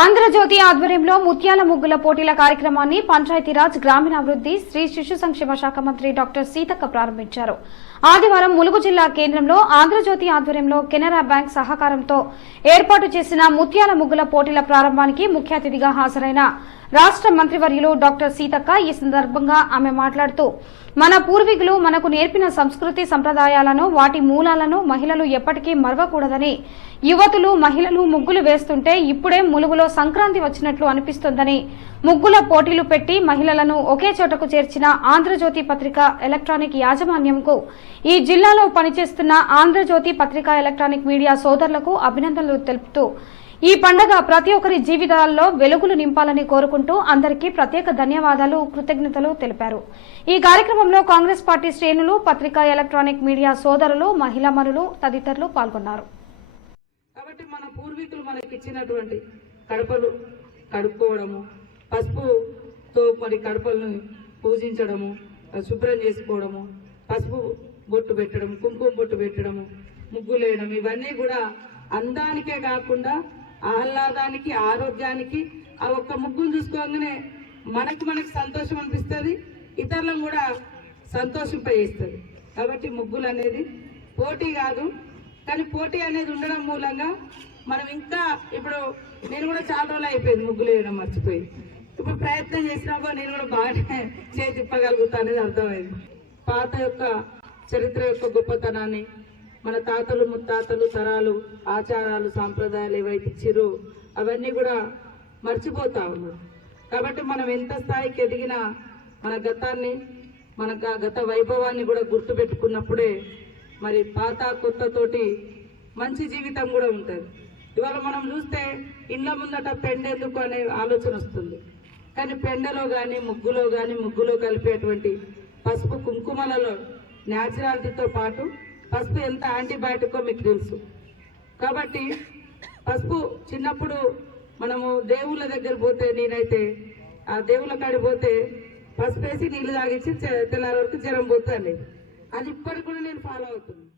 ఆంధ్రజ్యోతి ఆధ్వర్యంలో ముత్యాల ముగ్గుల పోటీల కార్యక్రమాన్ని పంచాయతీరాజ్ గ్రామీణాభివృద్ధి శ్రీ శిశు సంక్షేమ శాఖ మంత్రి డాక్టర్ సీతక్క ప్రారంభించారు. ఆదివారం ములుగు జిల్లా కేంద్రంలో ఆంధ్రజ్యోతి ఆధ్వర్యంలో కెనరా బ్యాంక్ సహకారంతో ఏర్పాటు చేసిన ముత్యాల ముగ్గుల పోటీల ప్రారంభానికి ముఖ్య అతిథిగా హాజరైన రాష్ట్ర మంత్రివర్యులు డాక్టర్ సీతక్క ఈ సందర్భంగా ఆమె మాట్లాడుతూ మన పూర్వీకులు మనకు నేర్పిన సంస్కృతి సంప్రదాయాలను వాటి మూలాలను మహిళలు ఎప్పటికీ మరవకూడదని, యువతులు మహిళలు ముగ్గులు వేస్తుంటే ఇప్పుడే ములుగులో సంక్రాంతి వచ్చినట్లు అనిపిస్తోందని, ముగ్గుల పోటీలు పెట్టి మహిళలను ఒకే చోటకు చేర్చిన ఆంధ్రజ్యోతి పత్రిక ఎలక్ట్రానిక్ యాజమాన్యంకు ఈ జిల్లాలో పనిచేస్తున్న ఆంధ్రజ్యోతి పత్రికా ఎలక్ట్రానిక్ మీడియా సోదరులకు అభినందనలు తెలుపుతూ ఈ పండుగ ప్రతి ఒక్కరి జీవితాల్లో వెలుగులు నింపాలని కోరుకుంటూ అందరికీ ప్రత్యేక ధన్యవాదాలు, కృతజ్ఞతలు తెలిపారు. ఈ కార్యక్రమంలో కాంగ్రెస్ పార్టీ శ్రేణులు, పత్రికా ఎలక్ట్రానిక్ మీడియా సోదరులు, మహిళామణులు తదితరులు పాల్గొన్నారు. కాబట్టి మన పూర్వీకులు మనకి ఇచ్చినటువంటి కడపలు కడుక్కోవడము, పసుపుతో మరి కడపలను పూజించడము, శుభ్రం చేసుకోవడము, పసుపు బొట్టు పెట్టడం, కుంకుమ బొట్టు పెట్టడము, ముగ్గులు వేయడం, ఇవన్నీ కూడా అందానికే కాకుండా ఆహ్లాదానికి, ఆరోగ్యానికి ఆ ఒక్క ముగ్గులు చూసుకోగానే మనకి సంతోషం అనిపిస్తుంది, ఇతరులను కూడా సంతోషింపజేస్తుంది. కాబట్టి ముగ్గులు అనేది పోటీ కాదు, కానీ పోటీ అనేది ఉండడం మూలంగా మనం ఇంకా ఇప్పుడు నేను కూడా చాలా రోజులు అయిపోయింది ముగ్గులు వేయడం మర్చిపోయి. ఇప్పుడు ప్రయత్నం చేసినప్పుడు నేను కూడా బాగానే చేతి తిప్పగలుగుతా అనేది అర్థమైంది. పాత యొక్క చరిత్ర యొక్క గొప్పతనాన్ని, మన తాతలు ముత్తాతలు తరాలు ఆచారాలు సాంప్రదాయాలు ఏవైతే ఇచ్చిరో అవన్నీ కూడా మర్చిపోతా ఉన్నారు. కాబట్టి మనం ఎంత స్థాయికి ఎదిగినా మన గతాన్ని, మన గత వైభవాన్ని కూడా గుర్తుపెట్టుకున్నప్పుడే మరి పాత కొత్తతోటి మంచి జీవితం కూడా ఉంటుంది. ఇవాళ మనం చూస్తే ఇళ్ళ ముందట పెండెందుకు అనే ఆలోచన వస్తుంది, కానీ పెండలో కానీ ముగ్గులో కలిపేటువంటి పసుపు కుంకుమలలో న్యాచురాలిటీతో పాటు పసుపు ఎంత యాంటీబయాటికో మీకు తెలుసు. కాబట్టి పసుపు చిన్నప్పుడు మనము దేవుళ్ళ దగ్గర పోతే, నేనైతే ఆ దేవుళ్ళ కాడికి పోతే పసుపు వేసి నీళ్లు తాగించి తెల్లారి వరకు జ్వరం పోతుంది. అది ఇప్పటికి కూడా నేను ఫాలో అవుతున్నాను.